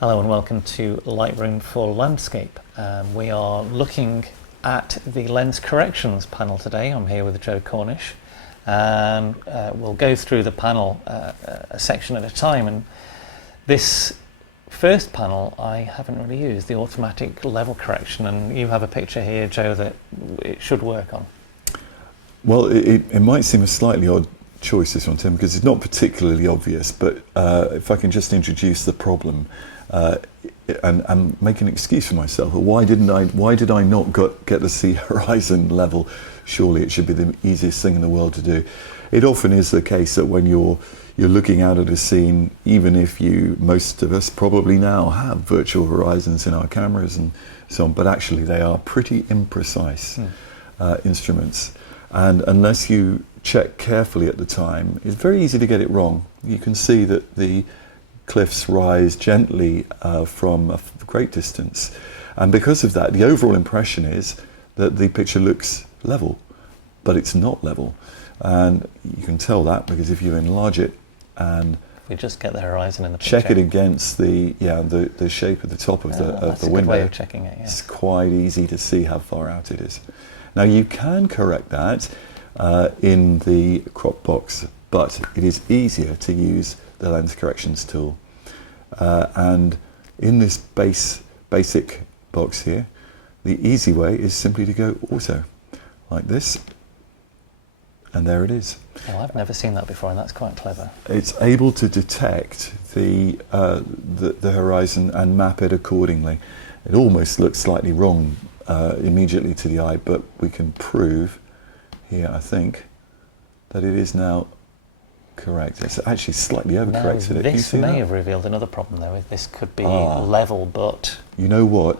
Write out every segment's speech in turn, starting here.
Hello and welcome to Lightroom for Landscape. We are looking at the lens corrections panel today. I'm here with Joe Cornish, and we'll go through the panel a section at a time. And this first panel I haven't really used, the automatic level correction, and you have a picture here, Joe, that it should work on. Well, it might seem a slightly odd choice, this one, Tim, because it's not particularly obvious, but if I can just introduce the problem and make an excuse for myself. Why did I not get the sea horizon level? Surely it should be the easiest thing in the world to do. It often is the case that when you're looking out at a scene, even if most of us probably now have virtual horizons in our cameras and so on, but actually they are pretty imprecise instruments. And unless you check carefully at the time, it's very easy to get it wrong. You can see that the cliffs rise gently from a great distance, and because of that the overall impression is that the picture looks level, but it's not level. And you can tell that because if you enlarge it and we just get the horizon in the picture, check it against the shape of the top of the window, way of checking it, yeah. It's quite easy to see how far out it is. Now you can correct that in the crop box, but it is easier to use the lens corrections tool. And in this basic box here, the easy way is simply to go auto, like this, and there it is. Oh, I've never seen that before, and that's quite clever. It's able to detect the horizon and map it accordingly. It almost looks slightly wrong immediately to the eye, but we can prove here, I think, that it is now correct. It's actually slightly overcorrected. Now, this may have revealed another problem though. This could be level, but you know what?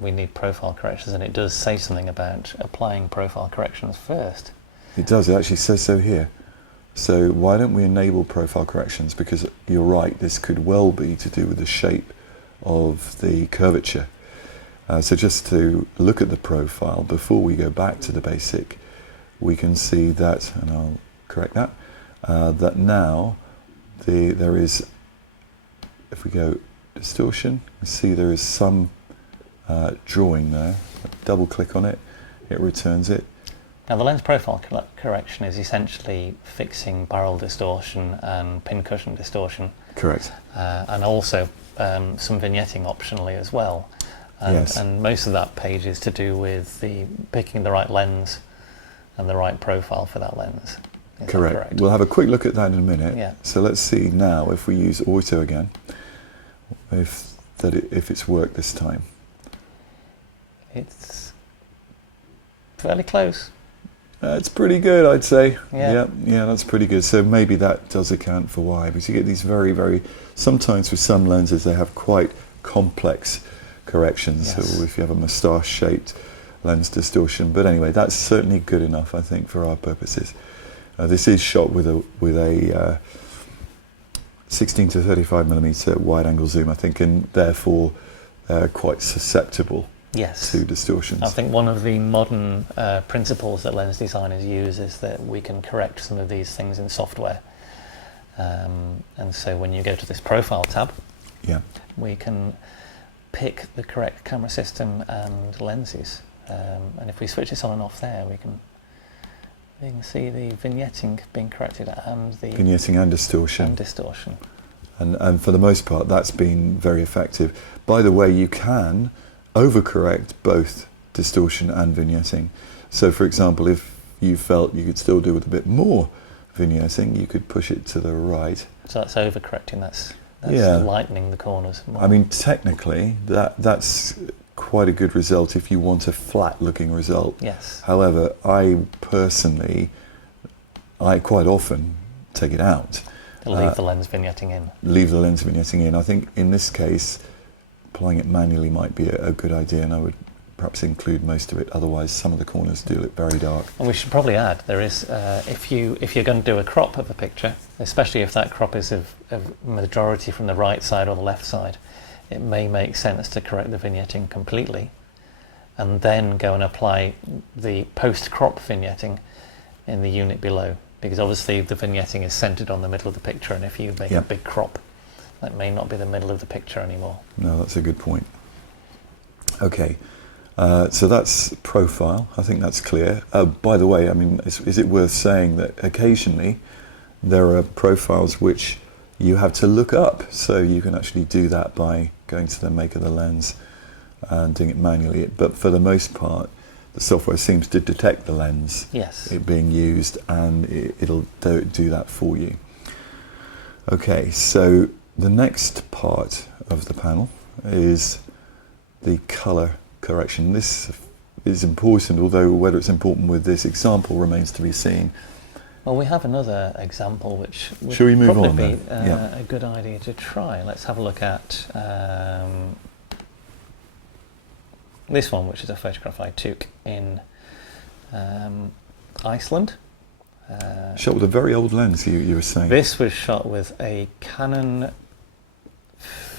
We need profile corrections, and it does say something about applying profile corrections first. It does. It actually says so here. So why don't we enable profile corrections? Because you're right, this could well be to do with the shape of the curvature. So just to look at the profile before we go back to the basic, we can see that, and I'll correct that, that now there is, if we go distortion, you see there is some drawing there. Double click on it, it returns it. Now the lens profile correction is essentially fixing barrel distortion and pincushion distortion. Correct. And also some vignetting optionally as well. Yes. And most of that page is to do with picking the right lens and the right profile for that lens. Is correct. That correct? We'll have a quick look at that in a minute. Yeah. So let's see now if we use auto again, if it's worked this time. It's fairly close. It's pretty good, I'd say. Yeah. Yeah, that's pretty good. So maybe that does account for why, because you get these very, sometimes with some lenses they have quite complex corrections. Yes. So if you have a moustache-shaped lens distortion, but anyway, that's certainly good enough, I think, for our purposes. This is shot with a 16 to 35 millimeter wide-angle zoom, I think, and therefore quite susceptible. Yes. To distortions. I think one of the modern principles that lens designers use is that we can correct some of these things in software. And so when you go to this profile tab, yeah, we can pick the correct camera system and lenses. And if we switch this on and off there, we can see the vignetting being corrected and the vignetting and distortion. And for the most part, that's been very effective. By the way, you can overcorrect both distortion and vignetting. So for example, if you felt you could still do with a bit more vignetting, you could push it to the right. So that's overcorrecting, that's yeah, lightening the corners more. I mean, technically that's quite a good result if you want a flat looking result. Yes. However, I quite often take it out. Leave the lens vignetting in. Leave the lens vignetting in. I think in this case applying it manually might be a good idea, and I would perhaps include most of it, otherwise some of the corners do look very dark. And we should probably add, there is, if you're going to do a crop of a picture, especially if that crop is of majority from the right side or the left side, it may make sense to correct the vignetting completely and then go and apply the post-crop vignetting in the unit below, because obviously the vignetting is centered on the middle of the picture, and if you make a big crop, That may not be the middle of the picture anymore. No, that's a good point. Okay, so that's profile. I think that's clear. By the way, I mean, is it worth saying that occasionally there are profiles which you have to look up, so you can actually do that by going to the make of the lens and doing it manually. But for the most part, the software seems to detect the lens, Yes. it being used, and it'll do that for you. Okay, so the next part of the panel is the color correction. This is important, although whether it's important with this example remains to be seen. Well, we have another example which would Shall we move probably on be then? Yeah. a good idea to try. Let's have a look at this one, which is a photograph I took in Iceland. Shot with a very old lens, you were saying. This was shot with a Canon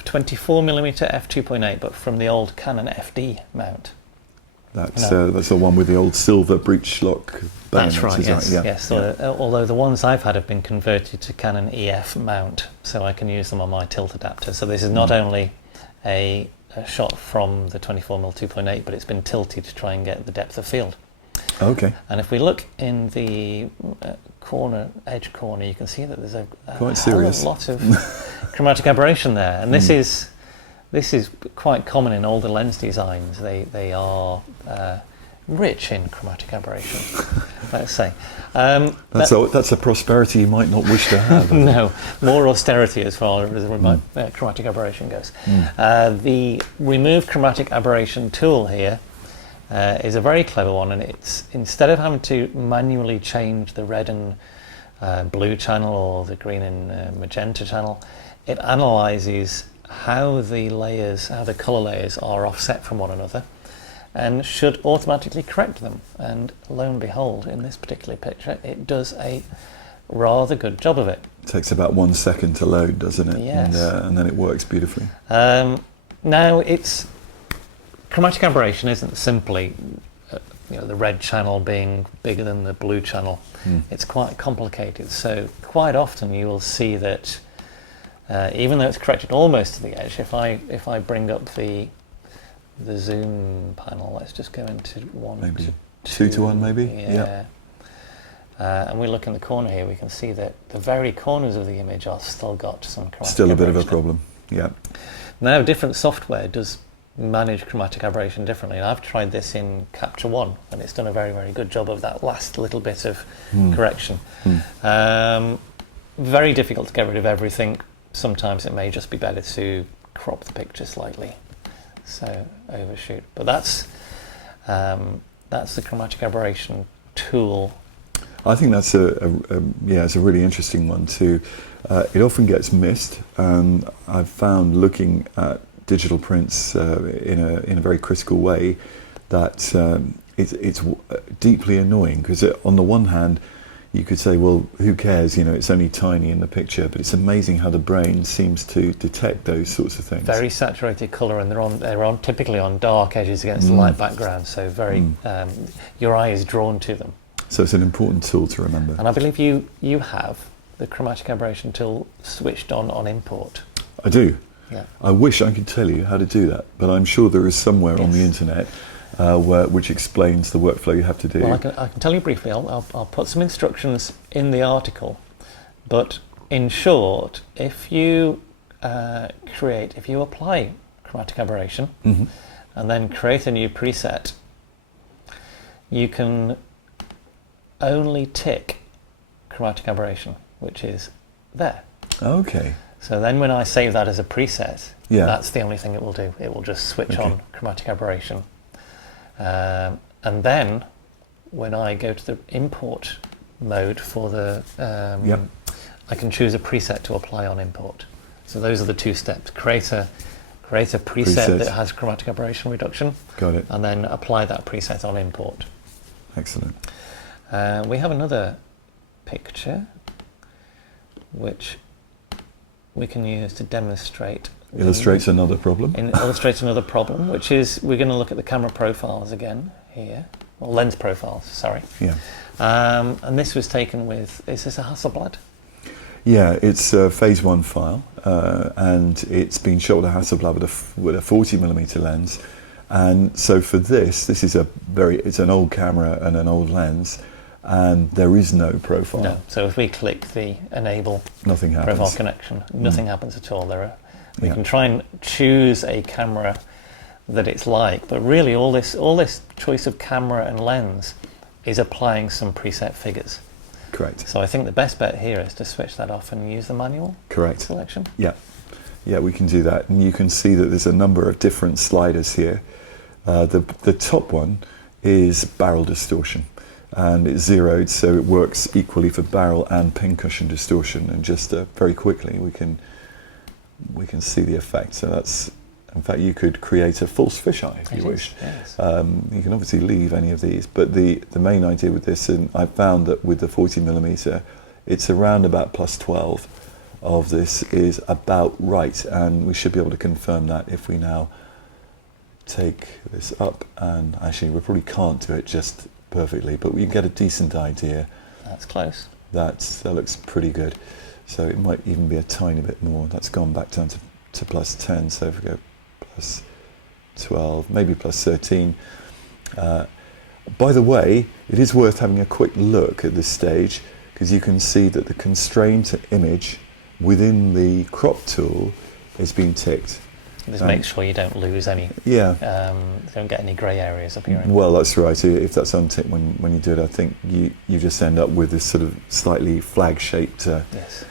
24mm f2.8, but from the old Canon FD mount. That's the one with the old silver breech lock bayonets. That's right, yes. Yeah. Yes. Although the ones I've had have been converted to Canon EF mount, so I can use them on my tilt adapter. So this is not only a shot from the 24mm 2.8, but it's been tilted to try and get the depth of field. Okay. And if we look in the edge corner, you can see that there's a Quite serious. lot of chromatic aberration there. And this is quite common in older lens designs. They are rich in chromatic aberration, let's say. That's a prosperity you might not wish to have. No, more austerity as far as chromatic aberration goes. The remove chromatic aberration tool here is a very clever one, and it's, instead of having to manually change the red and blue channel or the green and magenta channel, it analyzes how the color layers are offset from one another and should automatically correct them. And lo and behold, in this particular picture, it does a rather good job of it. It takes about 1 second to load, doesn't it? Yes. And then it works beautifully. Now, chromatic aberration isn't simply the red channel being bigger than the blue channel. It's quite complicated. So quite often you will see that even though it's corrected almost to the edge, if I bring up the zoom panel, let's just go into 1 Maybe to 2 to 1, maybe. Yeah. And we look in the corner here, we can see that the very corners of the image are still got some chromatic Still a bit of a aberration. problem. Yeah. Now, different software does manage chromatic aberration differently, and I've tried this in Capture One, and it's done a very, very good job of that last little bit of correction. Very difficult to get rid of everything. Sometimes it may just be better to crop the picture slightly, so overshoot. But that's the chromatic aberration tool. I think that's it's a really interesting one too. It often gets missed, and I've found, looking at digital prints in a very critical way, that it's deeply annoying, because on the one hand you could say, well, who cares, it's only tiny in the picture, but it's amazing how the brain seems to detect those sorts of things. Very saturated colour, and they're on typically on dark edges against the light background, so very your eye is drawn to them. So it's an important tool to remember. And I believe you have the chromatic aberration tool switched on import. I do. Yeah. I wish I could tell you how to do that, but I'm sure there is somewhere on the internet which explains the workflow you have to do. Well, I can tell you briefly. I'll put some instructions in the article, but in short, if you apply chromatic aberration and then create a new preset, you can only tick chromatic aberration, which is there. Okay. So then when I save that as a preset, that's the only thing it will do. It will just switch on chromatic aberration. And then when I go to the import mode for the, I can choose a preset to apply on import. So those are the two steps. Create a preset that has chromatic aberration reduction. Got it. And then apply that preset on import. Excellent. We have another picture which we can use to demonstrate. Illustrates another problem. Illustrates another problem, which is we're going to look at the camera profiles again here, or lens profiles, sorry. Yeah. And this was taken with, is this a Hasselblad? Yeah, it's a phase 1 file. and it's been shot with a Hasselblad with a 40mm lens. And so for this is it's an old camera and an old lens, and there is no profile. No. So if we click the enable Nothing happens. profile connection, nothing happens at all. We can try and choose a camera that it's like, but really all this choice of camera and lens is applying some preset figures. Correct. So I think the best bet here is to switch that off and use the manual Correct. selection. Yeah, we can do that, and you can see that there's a number of different sliders here. The top one is barrel distortion, and it's zeroed, so it works equally for barrel and pincushion distortion. And just very quickly, we can see the effect. So that's, in fact, you could create a false fisheye if you wish. Yes. You can obviously leave any of these, but the main idea with this, and I found that with the 40mm, it's around about plus 12 of this is about right, and we should be able to confirm that if we now take this up, and actually we probably can't do it just perfectly, but we can get a decent idea. That's close. That looks pretty good. So it might even be a tiny bit more. That's gone back down to plus 10, so if we go plus 12, maybe plus 13. By the way, it is worth having a quick look at this stage, because you can see that the constraint image within the crop tool has been ticked. Just make sure you don't lose any. Yeah. Don't get any grey areas appearing. Well, that's right. If that's unticked when you do it, I think you just end up with this sort of slightly flag-shaped Yes.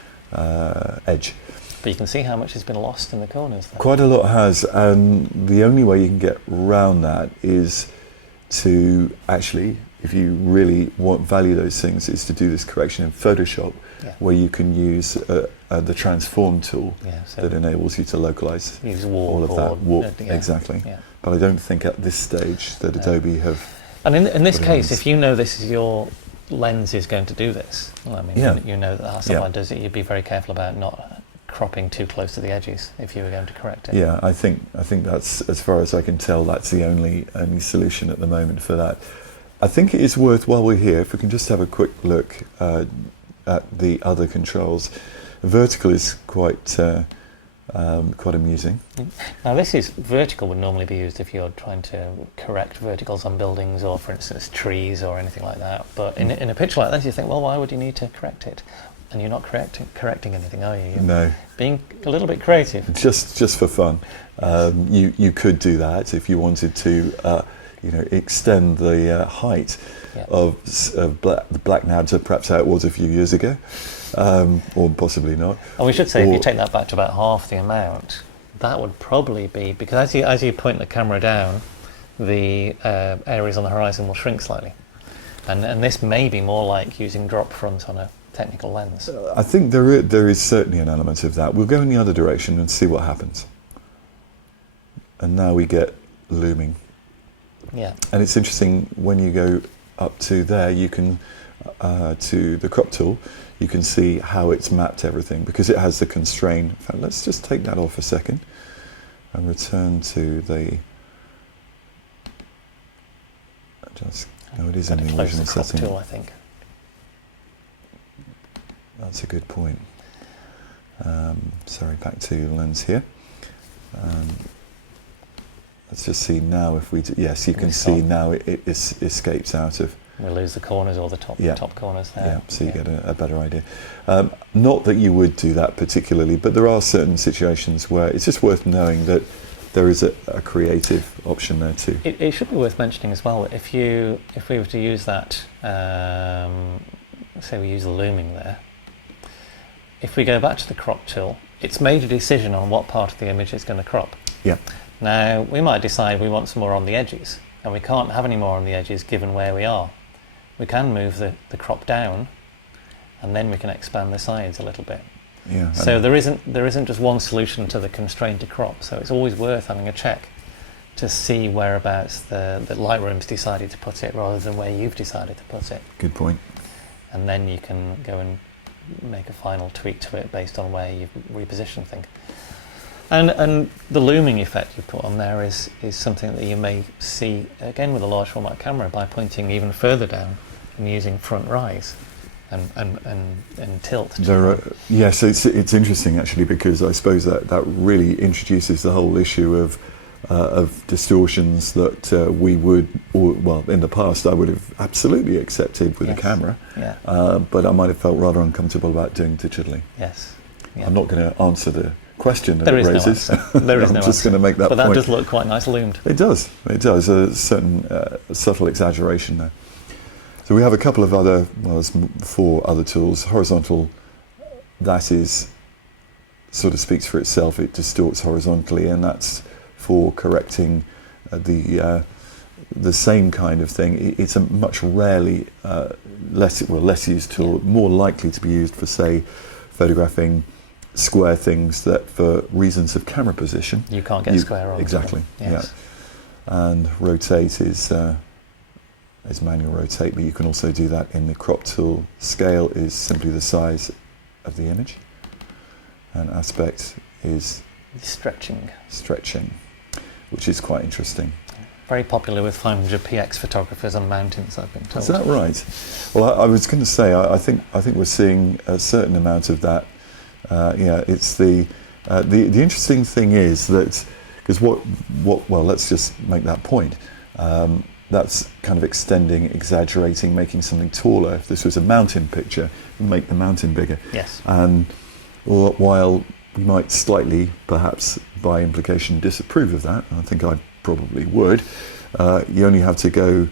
Edge. But you can see how much has been lost in the corners there. Quite a lot has, and the only way you can get around that is to actually, if you really value those things, is to do this correction in Photoshop, where you can use the transform tool that enables you to localize use all of that warp. Exactly. Yeah. But I don't think at this stage that Adobe have. And in this case, if you know this is your lens is going to do this, well, I mean, you know that Hasselblad does it, you'd be very careful about not cropping too close to the edges if you were going to correct it. Yeah, I think that's, as far as I can tell, that's the only solution at the moment for that. I think it is worth, while we're here, if we can just have a quick look at the other controls. Vertical is quite amusing. Now this is vertical would normally be used if you're trying to correct verticals on buildings or, for instance, trees or anything like that. But in a picture like this, you think, well, why would you need to correct it? And you're not correcting anything, are you? You're no. Being a little bit creative. Just for fun. You could do that if you wanted to, extend the height of the black nab to perhaps how it was a few years ago, or possibly not. And we should say, if you take that back to about half the amount, that would probably be, because as you point the camera down, the areas on the horizon will shrink slightly. And this may be more like using drop front on a technical lens. I think there is certainly an element of that. We'll go in the other direction and see what happens. And now we get looming. Yeah. And it's interesting, when you go up to there, you can to the crop tool, you can see how it's mapped everything, because it has the constraint. In fact, let's just take that off a second and return to the. It is in the original setting. Tool, I think. That's a good point. Sorry, back to lens here. Let's just see now if we do. Yes, you can see now it escapes out of. We'll lose the corners or the top corners there. Yeah, so you get a better idea. Not that you would do that particularly, but there are certain situations where it's just worth knowing that there is a creative option there too. It should be worth mentioning as well, if we were to use that, say we use the looming there, if we go back to the crop tool, it's made a decision on what part of the image it's going to crop. Yeah. Now, we might decide we want some more on the edges, and we can't have any more on the edges given where we are. We can move the crop down, and then we can expand the sides a little bit. Yeah. So there isn't just one solution to the constraint to crop, so it's always worth having a check to see whereabouts the Lightroom's decided to put it rather than where you've decided to put it. Good point. And then you can go and make a final tweak to it based on where you've repositioned things. And the looming effect you put on there is something that you may see again with a large format camera by pointing even further down and using front rise. and tilt. Yes, it's interesting actually, because I suppose that really introduces the whole issue of distortions that we would, well, in the past I would have absolutely accepted with a camera, but I might have felt rather uncomfortable about doing digitally. Yes. Yeah. I'm not going to answer the question that there it is raises. No answer. There is I'm no just going to make that but point. But that does look quite nice loomed. It does. A certain subtle exaggeration there. So we have a couple of other, well, there's 4 other tools. Horizontal, that is, sort of speaks for itself. It distorts horizontally, and that's for correcting the same kind of thing. It's a much rarely less used tool, more likely to be used for, say, photographing square things that, for reasons of camera position, you can't get square on. Exactly. Yes. Yeah. And rotate is manual rotate, but you can also do that in the crop tool. Scale is simply the size of the image, and aspect is stretching, which is quite interesting. Very popular with 500px photographers on mountains, I've been told. Is that right? Well, I was going to say, I think we're seeing a certain amount of that. It's the interesting thing is that, because well, let's just make that point. That's kind of extending, exaggerating, making something taller. If this was a mountain picture, make the mountain bigger. Yes. And while we might slightly, perhaps by implication, disapprove of that, I think I probably would, you only have to go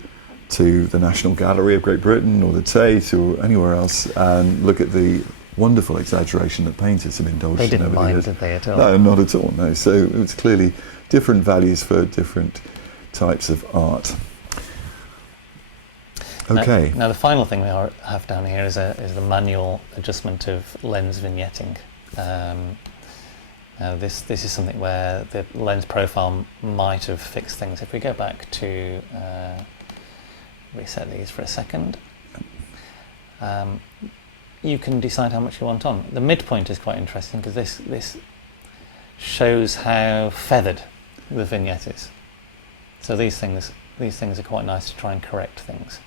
to the National Gallery of Great Britain or the Tate or anywhere else and look at the wonderful exaggeration that painters have indulged in. They didn't mind, did they, at all? No, not at all, no. So it's clearly different values for different types of art. Okay. Now the final thing we have down here is the manual adjustment of lens vignetting. Now this is something where the lens profile might have fixed things. If we go back to reset these for a second, you can decide how much you want on. The midpoint is quite interesting because this shows how feathered the vignette is. So these things are quite nice to try and correct things.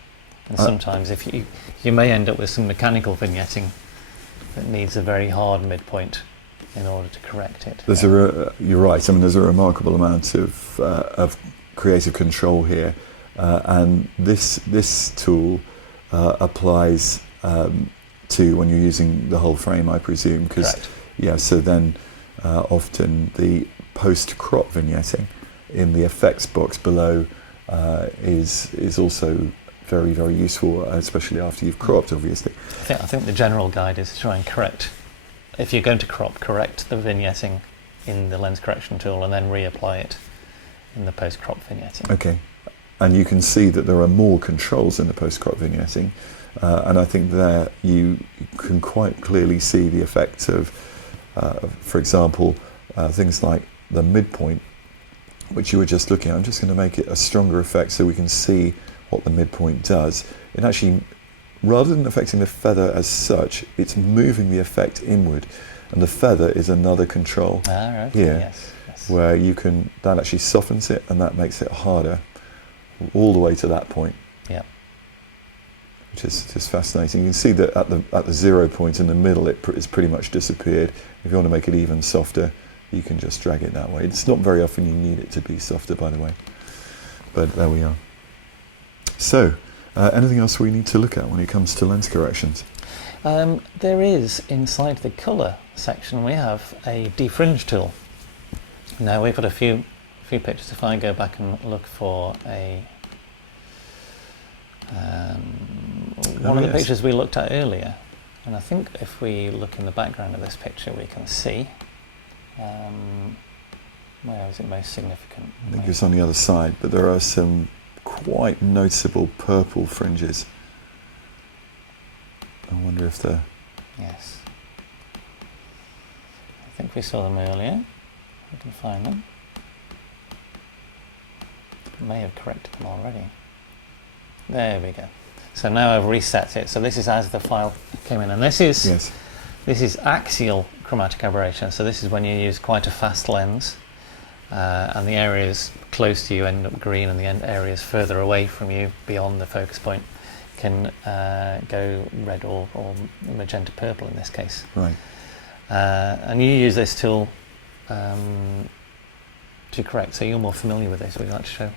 And sometimes if you may end up with some mechanical vignetting that needs a very hard midpoint in order to correct it. You're right. I mean, there's a remarkable amount of creative control here, and this tool applies to when you're using the whole frame, I presume. Correct. Yeah. So then, often the post-crop vignetting in the effects box below is also very, very useful, especially after you've cropped, obviously. I think the general guide is to try and correct. If you're going to correct the vignetting in the lens correction tool and then reapply it in the post-crop vignetting. Okay. And you can see that there are more controls in the post-crop vignetting, and I think there you can quite clearly see the effect of, for example, things like the midpoint, which you were just looking at. I'm just going to make it a stronger effect so we can see what the midpoint does. It actually, rather than affecting the feather as such, it's moving the effect inward, and the feather is another control here, where that actually softens it, and that makes it harder all the way to that point. Yeah. Which is just fascinating. You can see that at the 0 point in the middle, it's pretty much disappeared. If you want to make it even softer, you can just drag it that way. It's not very often you need it to be softer, by the way, but there we are. So, anything else we need to look at when it comes to lens corrections? There is, inside the colour section, we have a defringe tool. Now we've got a few pictures. If I go back and look for one of the pictures we looked at earlier, and I think if we look in the background of this picture we can see where is it most significant. I think it's on the other side, but there are some quite noticeable purple fringes. I wonder if they're... Yes. I think we saw them earlier. We can find them. May have corrected them already. There we go. So now I've reset it. So this is as the file came in, and this is axial chromatic aberration. So this is when you use quite a fast lens, and the areas close to you end up green, and the areas further away from you beyond the focus point can go red or magenta purple in this case. Right. And you use this tool to correct, so you're more familiar with this. Would you like to show?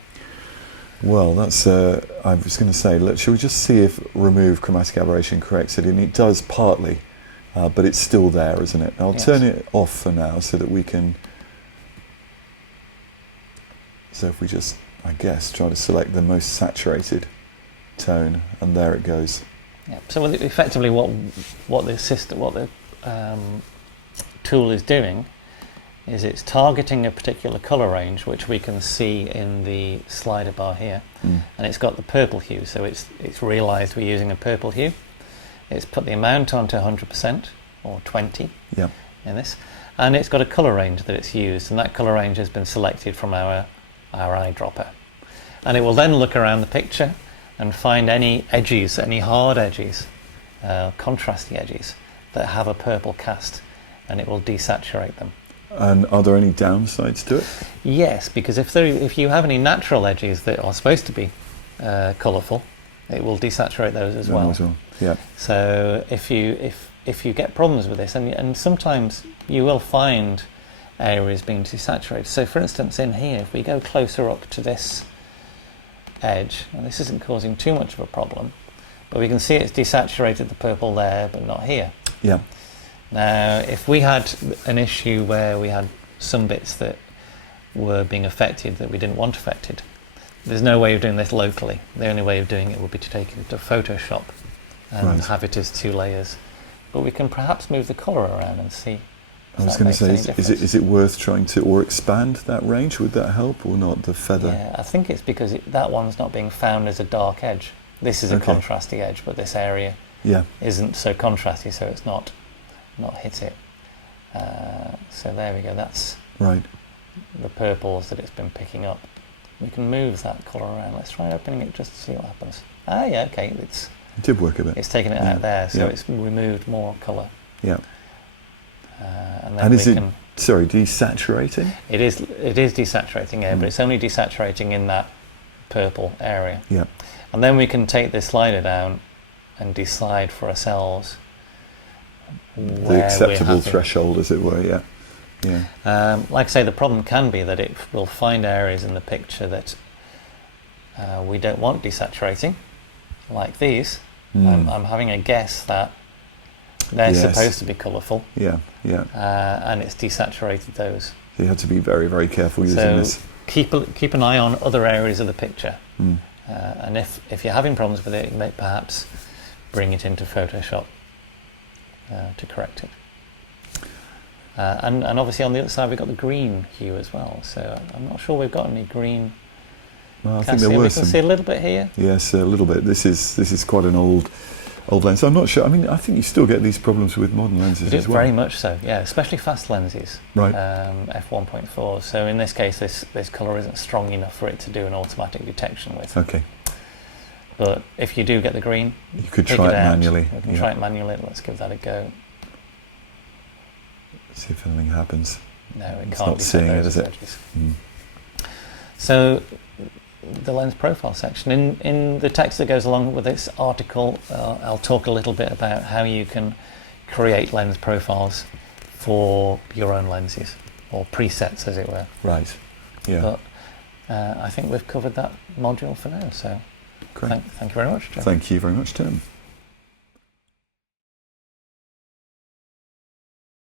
Well, that's, I was going to say, shall we just see if remove chromatic aberration corrects it? And it does partly, but it's still there, isn't it? I'll Yes. turn it off for now so that we can, so if we just, I guess, try to select the most saturated tone, and there it goes. Yeah. So effectively what the tool is doing is it's targeting a particular colour range, which we can see in the slider bar here, and it's got the purple hue, so it's realised we're using a purple hue. It's put the amount onto 100% or 20 Yeah. in this, and it's got a colour range that it's used, and that colour range has been selected from our eyedropper. And it will then look around the picture and find any edges, any hard edges, contrasty edges that have a purple cast, and it will desaturate them. And are there any downsides to it? Yes, because if you have any natural edges that are supposed to be colourful, it will desaturate those as well. Yeah. So if you get problems with this, and sometimes you will find areas being desaturated. So for instance, in here, if we go closer up to this edge, and this isn't causing too much of a problem, but we can see it's desaturated the purple there, but not here. Yeah. Now, if we had an issue where we had some bits that were being affected that we didn't want affected, there's no way of doing this locally. The only way of doing it would be to take it into Photoshop and have it as 2 layers. But we can perhaps move the colour around and see. I was going to say, is it worth trying to or expand that range? Would that help or not? The feather. Yeah, I think it's because that one's not being found as a dark edge. This is a contrasty edge, but this area isn't so contrasty, so it's not hit it. So there we go. That's right. The purples that it's been picking up. We can move that colour around. Let's try opening it just to see what happens. Ah, yeah, okay. It did work a bit. It's taken it out there, so it's removed more colour. Yeah. And then is it desaturating? It is desaturating air, but it's only desaturating in that purple area. Yeah. And then we can take this slider down and decide for ourselves the acceptable threshold, as it were. Yeah. Yeah. Like I say, the problem can be that it will find areas in the picture that we don't want desaturating, like these. I'm having a guess that they're supposed to be colourful. Yeah, yeah. And it's desaturated those. So you have to be very, very careful using this. Keep an eye on other areas of the picture. And if you're having problems with it, you may perhaps bring it into Photoshop to correct it. And obviously on the other side we've got the green hue as well, so I'm not sure we've got any green. Well, I think there were some. We can see a little bit here. Yes, a little bit. This is quite an old lens. I'm not sure. I mean, I think you still get these problems with modern lenses as well. Very much so, yeah, especially fast lenses. Right. F1.4. So in this case, this colour isn't strong enough for it to do an automatic detection with. Okay. But if you do get the green, you could try it manually. You can try it manually. Let's give that a go. See if anything happens. No, it it's can't. Not seeing it, is it? So the lens profile section. In the text that goes along with this article, I'll talk a little bit about how you can create lens profiles for your own lenses, or presets as it were. Right, yeah. But I think we've covered that module for now, so thank you very much, Joe. Thank you very much, Tim.